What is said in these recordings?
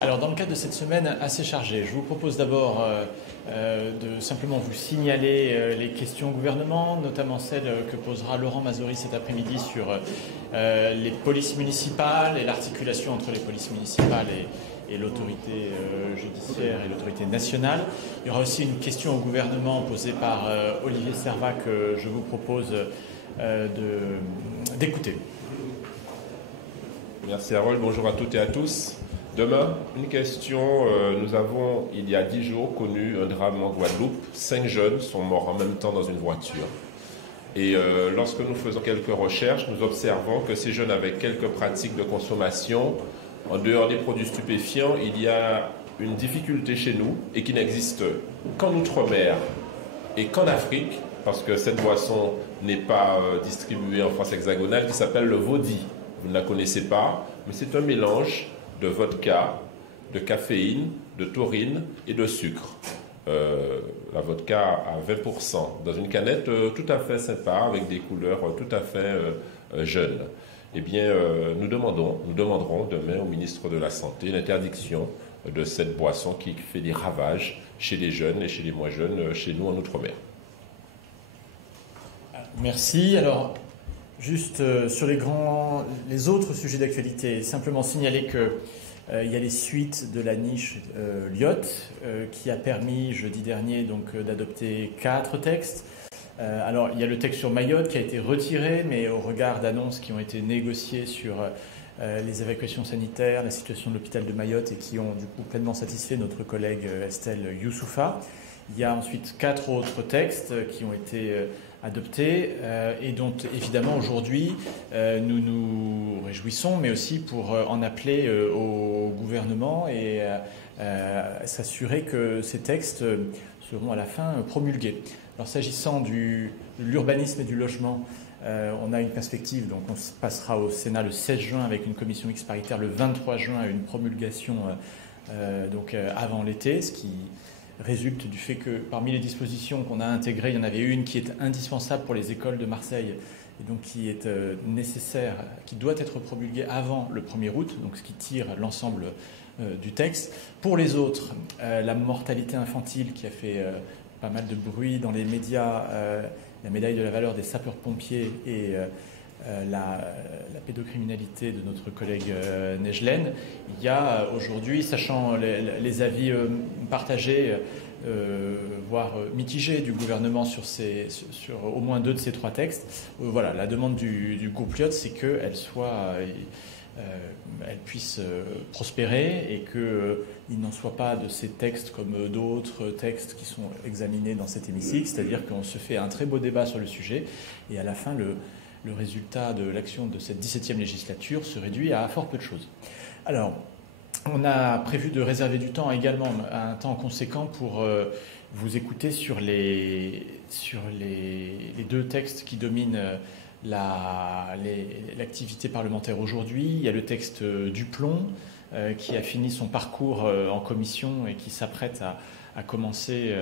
Alors, dans le cadre de cette semaine assez chargée, je vous propose d'abord de simplement vous signaler les questions au gouvernement, notamment celle que posera Laurent Mazory cet après-midi sur les polices municipales et l'articulation entre les polices municipales et l'autorité judiciaire et l'autorité nationale. Il y aura aussi une question au gouvernement posée par Olivier Servat que je vous propose d'écouter. Merci Harold, bonjour à toutes et à tous. Demain, une question. Nous avons, il y a 10 jours, connu un drame en Guadeloupe. 5 jeunes sont morts en même temps dans une voiture. Et lorsque nous faisons quelques recherches, nous observons que ces jeunes avaient quelques pratiques de consommation. En dehors des produits stupéfiants, il y a une difficulté chez nous et qui n'existe qu'en Outre-mer et qu'en Afrique, parce que cette boisson n'est pas distribuée en France hexagonale, qui s'appelle le Vodi. Vous ne la connaissez pas, mais c'est un mélange de vodka, de caféine, de taurine et de sucre. La vodka à 20%, dans une canette tout à fait sympa, avec des couleurs tout à fait jeunes. Eh bien, nous demanderons demain au ministre de la Santé l'interdiction de cette boisson qui fait des ravages chez les jeunes et chez les moins jeunes, chez nous en Outre-mer. Merci. Alors, juste sur les autres sujets d'actualité, simplement signaler qu'il y a les suites de la niche Lyotte qui a permis jeudi dernier d'adopter 4 textes. Alors il y a le texte sur Mayotte qui a été retiré, mais au regard d'annonces qui ont été négociées sur les évacuations sanitaires, la situation de l'hôpital de Mayotte et qui ont du coup pleinement satisfait notre collègue Estelle Youssoufa. Il y a ensuite 4 autres textes qui ont été adoptés et dont évidemment aujourd'hui nous nous réjouissons, mais aussi pour en appeler au gouvernement et s'assurer que ces textes seront à la fin promulgués. Alors s'agissant de l'urbanisme et du logement, on a une perspective, donc on passera au Sénat le 16 juin avec une commission mixte paritaire le 23 juin à une promulgation avant l'été, ce qui résulte du fait que parmi les dispositions qu'on a intégrées, il y en avait une qui est indispensable pour les écoles de Marseille et donc qui est nécessaire, qui doit être promulguée avant le 1er août, donc ce qui tire l'ensemble du texte. Pour les autres, la mortalité infantile qui a fait pas mal de bruit dans les médias, la médaille de la valeur des sapeurs-pompiers et la pédocriminalité de notre collègue Nejlen. Il y a aujourd'hui, sachant les avis partagés, voire mitigés du gouvernement sur au moins 2 de ces 3 textes, voilà, la demande du groupe Lyotte, c'est qu'elle puisse prospérer et qu'il n'en soit pas de ces textes comme d'autres textes qui sont examinés dans cet hémicycle, c'est-à-dire qu'on se fait un très beau débat sur le sujet et à la fin le résultat de l'action de cette 17e législature se réduit à fort peu de choses. Alors, on a prévu de réserver du temps également, un temps conséquent pour vous écouter sur les 2 textes qui dominent l'activité parlementaire aujourd'hui. Il y a le texte Duplon qui a fini son parcours en commission et qui s'apprête à commencer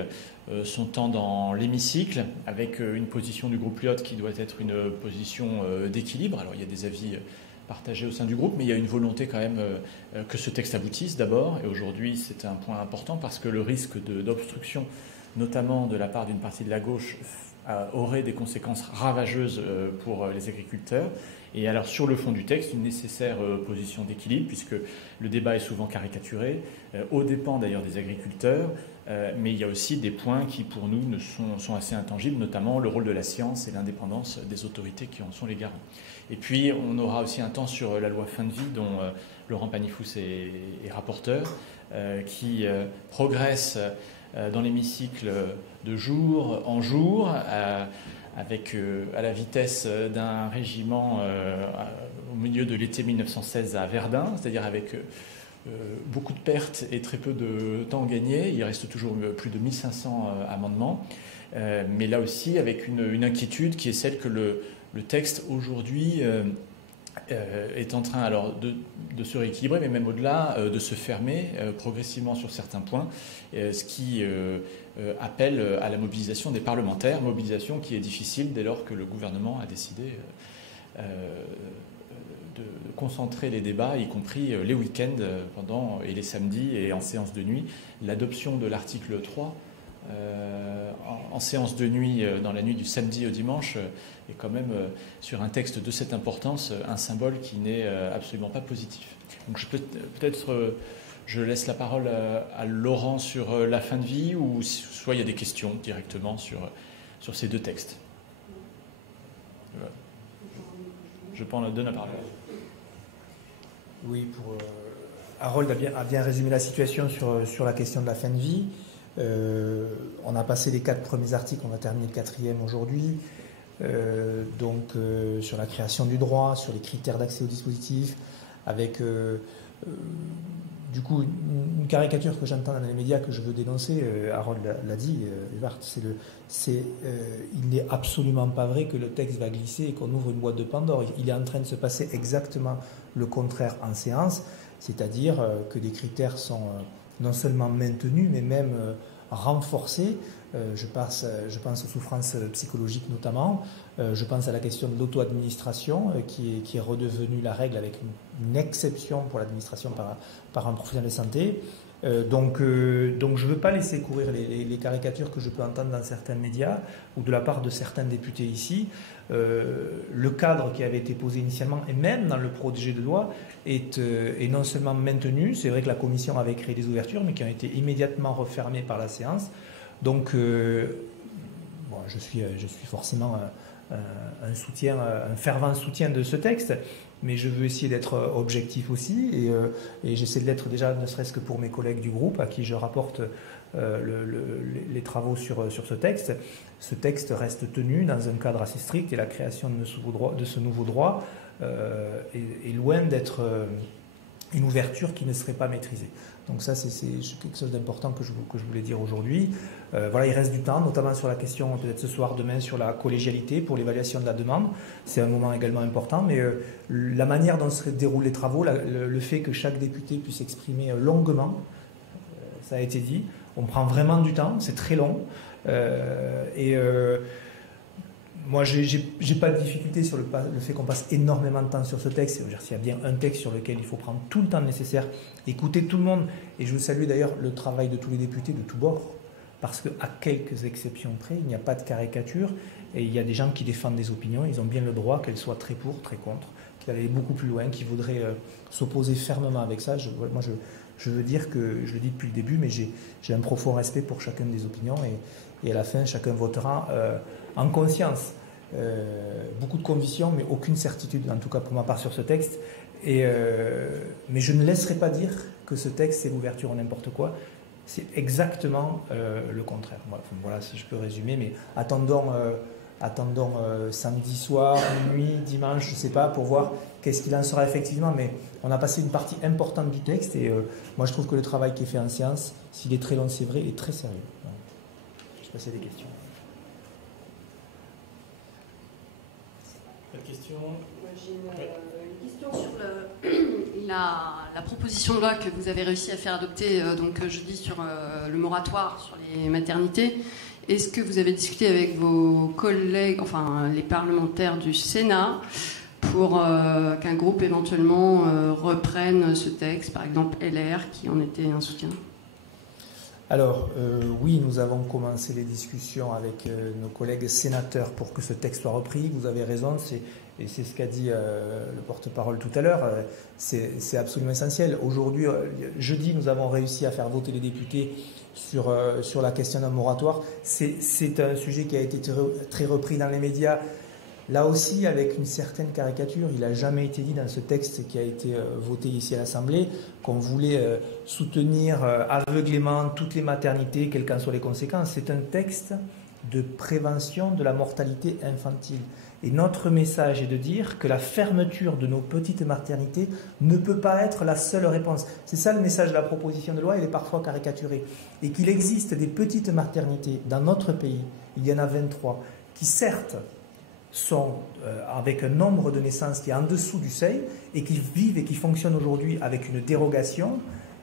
son temps dans l'hémicycle avec une position du groupe Lyotte qui doit être une position d'équilibre. Alors il y a des avis partagés au sein du groupe, mais il y a une volonté quand même que ce texte aboutisse d'abord. Et aujourd'hui, c'est un point important parce que le risque d'obstruction, notamment de la part d'une partie de la gauche, aurait des conséquences ravageuses pour les agriculteurs. Et alors sur le fond du texte, une nécessaire position d'équilibre, puisque le débat est souvent caricaturé, aux dépens d'ailleurs des agriculteurs, mais il y a aussi des points qui pour nous sont assez intangibles, notamment le rôle de la science et l'indépendance des autorités qui en sont les garants. Et puis on aura aussi un temps sur la loi fin de vie dont Laurent Pagny-Fous est rapporteur, qui progresse dans l'hémicycle de jour en jour, avec à la vitesse d'un régiment au milieu de l'été 1916 à Verdun, c'est-à-dire avec beaucoup de pertes et très peu de temps gagné. Il reste toujours plus de 1500 amendements, mais là aussi avec une inquiétude qui est celle que le texte aujourd'hui est en train alors de se rééquilibrer, mais même au-delà, de se fermer progressivement sur certains points, ce qui appelle à la mobilisation des parlementaires, mobilisation qui est difficile dès lors que le gouvernement a décidé concentrer les débats, y compris les week-ends et les samedis et en séance de nuit. L'adoption de l'article 3 en séance de nuit, dans la nuit du samedi au dimanche, est quand même, sur un texte de cette importance, un symbole qui n'est absolument pas positif. Donc peut-être je laisse la parole à Laurent sur la fin de vie, ou soit il y a des questions directement sur ces deux textes. Je donne la parole. Oui, Harold a bien résumé la situation sur la question de la fin de vie. On a passé les 4 premiers articles, on va terminer le 4e aujourd'hui. Sur la création du droit, sur les critères d'accès au dispositif, avec du coup une caricature que j'entends dans les médias que je veux dénoncer. Harold l'a dit, Evart, il n'est absolument pas vrai que le texte va glisser et qu'on ouvre une boîte de Pandore. Il est en train de se passer exactement le contraire en séance, c'est-à-dire que des critères sont non seulement maintenus, mais même renforcés. Je pense aux souffrances psychologiques notamment. Je pense à la question de l'auto-administration qui est redevenue la règle, avec une exception pour l'administration par un professionnel de santé. Donc je ne veux pas laisser courir les caricatures que je peux entendre dans certains médias ou de la part de certains députés ici. Le cadre qui avait été posé initialement, et même dans le projet de loi, est non seulement maintenu. C'est vrai que la commission avait créé des ouvertures, mais qui ont été immédiatement refermées par la séance. Donc, je suis forcément un fervent soutien de ce texte, mais je veux essayer d'être objectif aussi, et j'essaie de l'être déjà, ne serait-ce que pour mes collègues du groupe, à qui je rapporte les travaux sur ce texte. Ce texte reste tenu dans un cadre assez strict, et la création de ce nouveau droit est loin d'être une ouverture qui ne serait pas maîtrisée. Donc ça, c'est quelque chose d'important que je voulais dire aujourd'hui. Il reste du temps, notamment sur la question, peut-être ce soir, demain, sur la collégialité pour l'évaluation de la demande. C'est un moment également important, mais la manière dont se déroulent les travaux, le fait que chaque député puisse exprimer longuement, ça a été dit, on prend vraiment du temps, c'est très long. Moi, j'ai pas de difficulté sur le fait qu'on passe énormément de temps sur ce texte. C'est-à-dire, s'il y a bien un texte sur lequel il faut prendre tout le temps nécessaire, écouter tout le monde. Et je veux saluer d'ailleurs le travail de tous les députés de tous bords, parce qu'à quelques exceptions près, il n'y a pas de caricature, et il y a des gens qui défendent des opinions. Ils ont bien le droit, qu'elles soient très pour, très contre, qui allaient beaucoup plus loin, qui voudraient s'opposer fermement avec ça. Je veux dire que, je le dis depuis le début, mais j'ai un profond respect pour chacune des opinions, et à la fin, chacun votera en conscience. Beaucoup de conviction, mais aucune certitude, en tout cas pour ma part, sur ce texte. Mais je ne laisserai pas dire que ce texte, c'est l'ouverture à n'importe quoi. C'est exactement le contraire. Voilà, si je peux résumer, mais attendons samedi soir, nuit, dimanche, je ne sais pas, pour voir qu'est-ce qu'il en sera effectivement. Mais on a passé une partie importante du texte, et moi je trouve que le travail qui est fait en séance, s'il est très long, c'est vrai, est très sérieux. Voilà. Je sais pas s'il y a des questions. Question. J'ai une question sur la proposition de loi que vous avez réussi à faire adopter jeudi sur le moratoire sur les maternités. Est-ce que vous avez discuté avec vos collègues, enfin les parlementaires du Sénat, pour qu'un groupe éventuellement reprenne ce texte, par exemple LR qui en était un soutien? Alors, oui, nous avons commencé les discussions avec nos collègues sénateurs pour que ce texte soit repris. Vous avez raison, et c'est ce qu'a dit le porte-parole tout à l'heure, c'est absolument essentiel. Aujourd'hui, jeudi, nous avons réussi à faire voter les députés sur la question d'un moratoire. C'est un sujet qui a été très repris dans les médias. Là aussi, avec une certaine caricature, il n'a jamais été dit dans ce texte qui a été voté ici à l'Assemblée qu'on voulait soutenir aveuglément toutes les maternités, quelles qu'en soient les conséquences. C'est un texte de prévention de la mortalité infantile. Et notre message est de dire que la fermeture de nos petites maternités ne peut pas être la seule réponse. C'est ça le message de la proposition de loi, elle est parfois caricaturée. Et qu'il existe des petites maternités dans notre pays, il y en a 23, qui certes sont avec un nombre de naissances qui est en dessous du seuil et qui vivent et qui fonctionnent aujourd'hui avec une dérogation,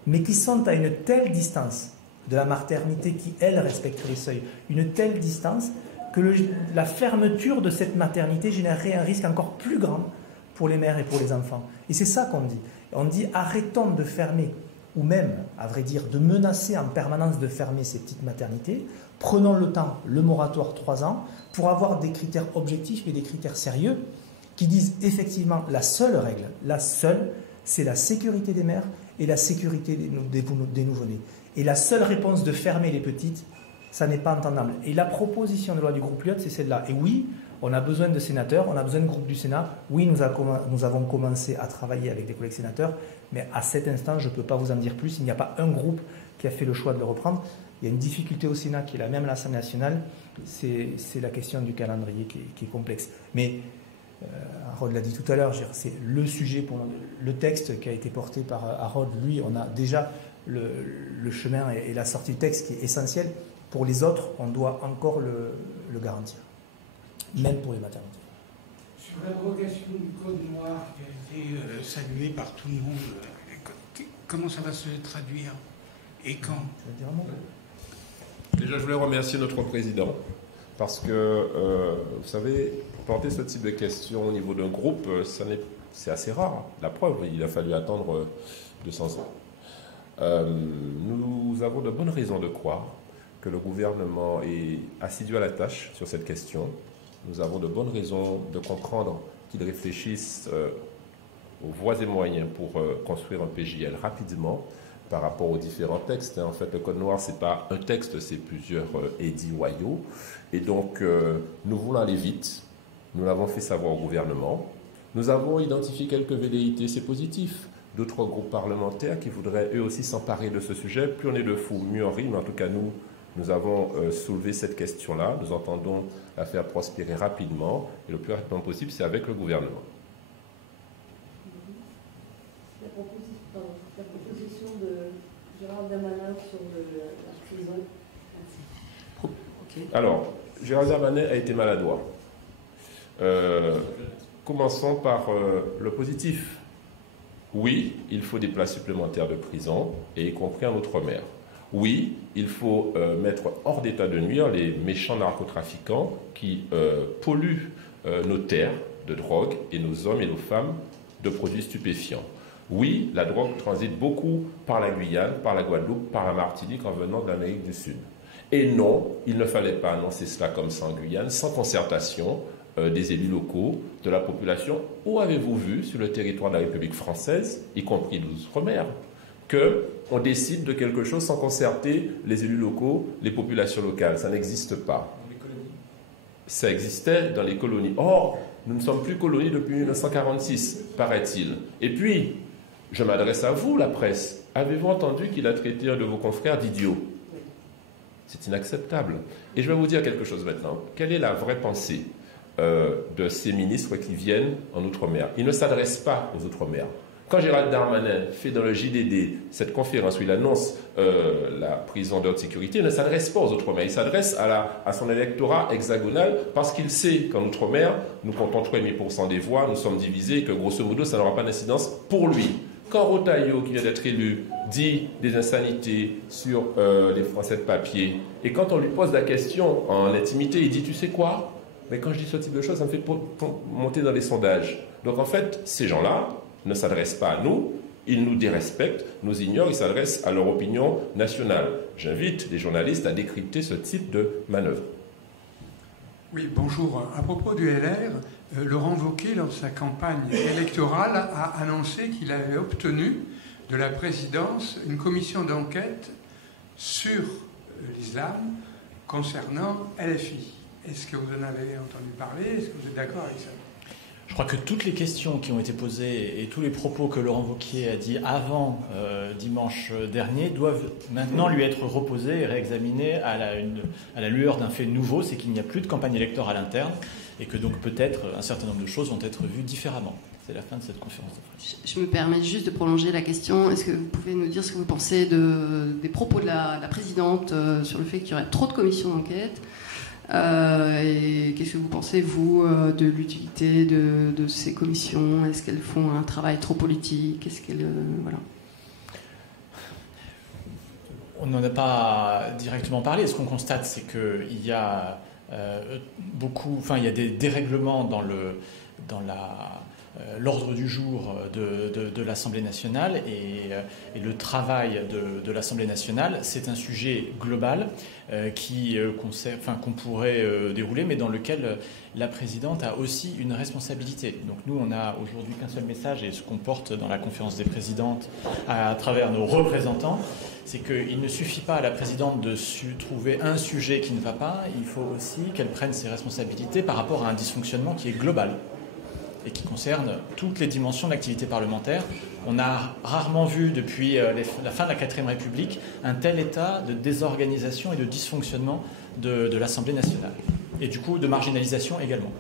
mais qui sont à une telle distance de la maternité qui, elle, respecte les seuils, une telle distance que la fermeture de cette maternité générerait un risque encore plus grand pour les mères et pour les enfants. Et c'est ça qu'on dit. On dit arrêtons de fermer, ou même, à vrai dire, de menacer en permanence de fermer ces petites maternités. Prenons le temps, le moratoire 3 ans, pour avoir des critères objectifs et des critères sérieux qui disent effectivement la seule règle, c'est la sécurité des mères et la sécurité des nouveau-nés. Et la seule réponse de fermer les petites, ça n'est pas entendable. Et la proposition de loi du groupe Lyotte, c'est celle-là. Et oui, on a besoin de sénateurs, on a besoin de groupe du Sénat. Oui, nous avons commencé à travailler avec des collègues sénateurs, mais à cet instant, je ne peux pas vous en dire plus. Il n'y a pas un groupe qui a fait le choix de le reprendre. Il y a une difficulté au Sénat qui est la même à l'Assemblée nationale, c'est la question du calendrier qui est complexe. Mais, Harold l'a dit tout à l'heure, c'est le sujet pour le texte qui a été porté par Harold. Lui, on a déjà le chemin et la sortie du texte qui est essentiel. Pour les autres, on doit encore le garantir, même pour les maternités. Sur l'abrogation du code noir qui a été salué par tout le monde, comment ça va se traduire et quand? Déjà, je voulais remercier notre président parce que, vous savez, porter ce type de questions au niveau d'un groupe, c'est assez rare. La preuve, il a fallu attendre 200 ans. Nous avons de bonnes raisons de croire que le gouvernement est assidu à la tâche sur cette question. Nous avons de bonnes raisons de comprendre qu'ils réfléchissent aux voies et moyens pour construire un PJL rapidement par rapport aux différents textes. En fait, le Code noir, ce n'est pas un texte, c'est plusieurs édits royaux. Et donc, nous voulons aller vite. Nous l'avons fait savoir au gouvernement. Nous avons identifié quelques velléités, c'est positif. D'autres groupes parlementaires qui voudraient eux aussi s'emparer de ce sujet. Plus on est de fous, mieux on rit. Mais en tout cas, nous avons soulevé cette question-là. Nous entendons la faire prospérer rapidement. Et le plus rapidement possible, c'est avec le gouvernement. La proposition de Gérald Darmanin sur la prison. Okay. Alors, Gérald Darmanin a été maladroit. Commençons par le positif. Oui, il faut des places supplémentaires de prison, et y compris en outre-mer. Oui, il faut mettre hors d'état de nuire les méchants narcotrafiquants qui polluent nos terres de drogue et nos hommes et nos femmes de produits stupéfiants. Oui, la drogue transite beaucoup par la Guyane, par la Guadeloupe, par la Martinique en venant de l'Amérique du Sud. Et non, il ne fallait pas annoncer cela comme ça en Guyane, sans concertation des élus locaux, de la population. Où avez-vous vu sur le territoire de la République française, y compris l'outre-mer, qu'on décide de quelque chose sans concerter les élus locaux, les populations locales? Ça n'existe pas. Dans les colonies. Ça existait dans les colonies. Or, nous ne sommes plus colonies depuis 1946, paraît-il. Et puis, je m'adresse à vous, la presse. Avez-vous entendu qu'il a traité un de vos confrères d'idiot? C'est inacceptable. Et je vais vous dire quelque chose maintenant. Quelle est la vraie pensée de ces ministres qui viennent en Outre-mer? Ils ne s'adressent pas aux Outre-mer. Quand Gérald Darmanin fait dans le JDD cette conférence où il annonce la prison de haute sécurité, il ne s'adresse pas aux Outre-mer. Il s'adresse à son électorat hexagonal parce qu'il sait qu'en Outre-mer, nous comptons 3,5% des voix, nous sommes divisés et que grosso modo, ça n'aura pas d'incidence pour lui. Quand Rotaillot, qui vient d'être élu, dit des insanités sur les Français de papier, et quand on lui pose la question en intimité, il dit « Tu sais quoi ? Mais quand je dis ce type de choses, ça me fait monter dans les sondages. » Donc en fait, ces gens-là ne s'adressent pas à nous, ils nous dérespectent, nous ignorent, ils s'adressent à leur opinion nationale. J'invite les journalistes à décrypter ce type de manœuvre. Oui, bonjour. À propos du LR, Laurent Wauquiez, lors de sa campagne électorale, a annoncé qu'il avait obtenu de la présidence une commission d'enquête sur l'islam concernant LFI. Est-ce que vous en avez entendu parler? Est-ce que vous êtes d'accord avec ça? Je crois que toutes les questions qui ont été posées et tous les propos que Laurent Wauquiez a dit avant dimanche dernier doivent maintenant lui être reposés et réexaminés à la lueur d'un fait nouveau, c'est qu'il n'y a plus de campagne électorale interne et que donc peut-être un certain nombre de choses vont être vues différemment. C'est la fin de cette conférence de presse. Je me permets juste de prolonger la question. Est-ce que vous pouvez nous dire ce que vous pensez des propos de la présidente sur le fait qu'il y aurait trop de commissions d'enquête? Et qu'est-ce que vous pensez, vous, de l'utilité de ces commissions? Est-ce qu'elles font un travail trop politique? Est-ce qu'elles... voilà. On n'en a pas directement parlé. Ce qu'on constate, c'est qu'il y a il y a des dérèglements dans l'ordre du jour de l'Assemblée nationale et le travail de l'Assemblée nationale. C'est un sujet global qu'on pourrait dérouler, mais dans lequel la présidente a aussi une responsabilité. Donc nous, on n'a aujourd'hui qu'un seul message, et ce qu'on porte dans la conférence des présidentes à travers nos représentants, c'est qu'il ne suffit pas à la présidente de trouver un sujet qui ne va pas, il faut aussi qu'elle prenne ses responsabilités par rapport à un dysfonctionnement qui est global et qui concerne toutes les dimensions de l'activité parlementaire. On a rarement vu depuis la fin de la 4ème République un tel état de désorganisation et de dysfonctionnement de l'Assemblée nationale, et du coup de marginalisation également.